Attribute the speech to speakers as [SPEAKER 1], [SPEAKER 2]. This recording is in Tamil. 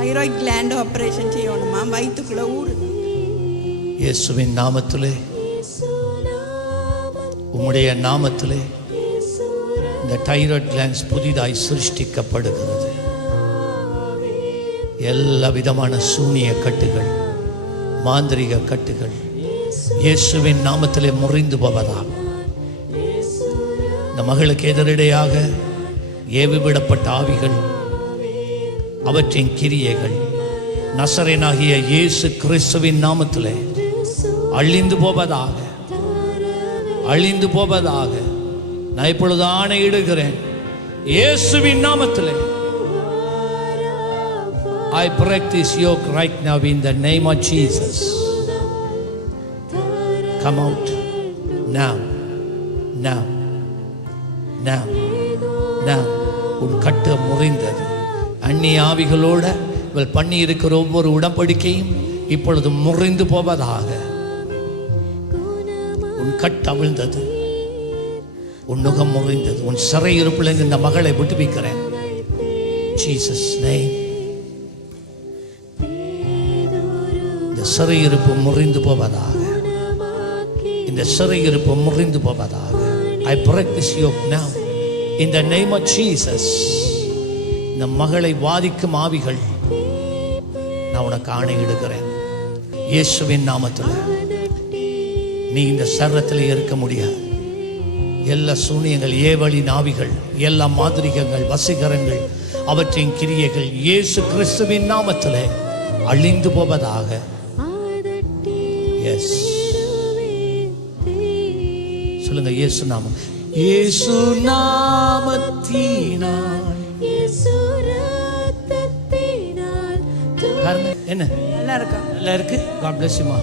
[SPEAKER 1] தைராய்ட் கிளாண்ட் ஆப்ரேஷன் செய்யணுமா வயிற்றுக்குள்ள ஊரு
[SPEAKER 2] இயேசுவின் நாமத்திலே உம்முடைய நாமத்திலே இந்த டைராய்ட் கிளான்ஸ் புதிதாய் சிருஷ்டிக்கப்படுகிறது. எல்லா விதமான சூனிய கட்டுகள் மாந்திரிக கட்டுகள் இயேசுவின் நாமத்திலே முறிந்து போவதா இந்த மகளுக்கு எதிரடையாக ஏவிவிடப்பட்ட ஆவிகள் அவற்றின் கிரியைகள். நசரனாகிய இயேசு கிறிஸ்துவின் நாமத்திலே அழிந்து போவதாக அழிந்து போவதாக நான் இப்பொழுது ஆணையிடுகிறேன். இயேசுவின் நாமத்திலே. I practise this yoke right now in the name of Jesus. Come நாம் நாம் நாம் நாம் உன் கட்டு முறிந்தது. அந்நிய ஆவிகளோட இவள் பண்ணி இருக்கிற ஒவ்வொரு உடன்படிக்கையும் இப்பொழுது முறிந்து போவதாக. உன் கட் அவிழ்ந்தது. உன் நுகம் முறிந்தது. உன் சிறை இருப்பில் இந்த மகளை விட்டுவிக்கிறேன் ஜீசஸ் name. இந்த சிறையிருப்பு முறிந்து போவதாக. இந்த சிறையிருப்பு முறிந்து போவதாக. I break this yoke now in the name of Jesus இந்த மகளை வாதிக்கும் ஆவிகள் நான் உனக்கு ஆணையிடுகிறேன் இயேசுவின் நாமத்தில். நீ இந்த சரத்தில் இருக்க முடியாது. எல்லா சூனியங்கள் ஏவழி நாவிகள் எல்லா மாதிரிகங்கள் வசீகரங்கள் அவற்றின் கிரியைகள் இயேசு கிறிஸ்துவின் நாமத்திலே அழிந்து போவதாக. எஸ் சொல்லுங்க இயேசு நாமம். இயேசு நாமத்தினால் பாருங்க. என்ன?
[SPEAKER 1] நல்லா இருக்கா?
[SPEAKER 2] நல்லா இருக்கு. காட் பிளஸ் யூமா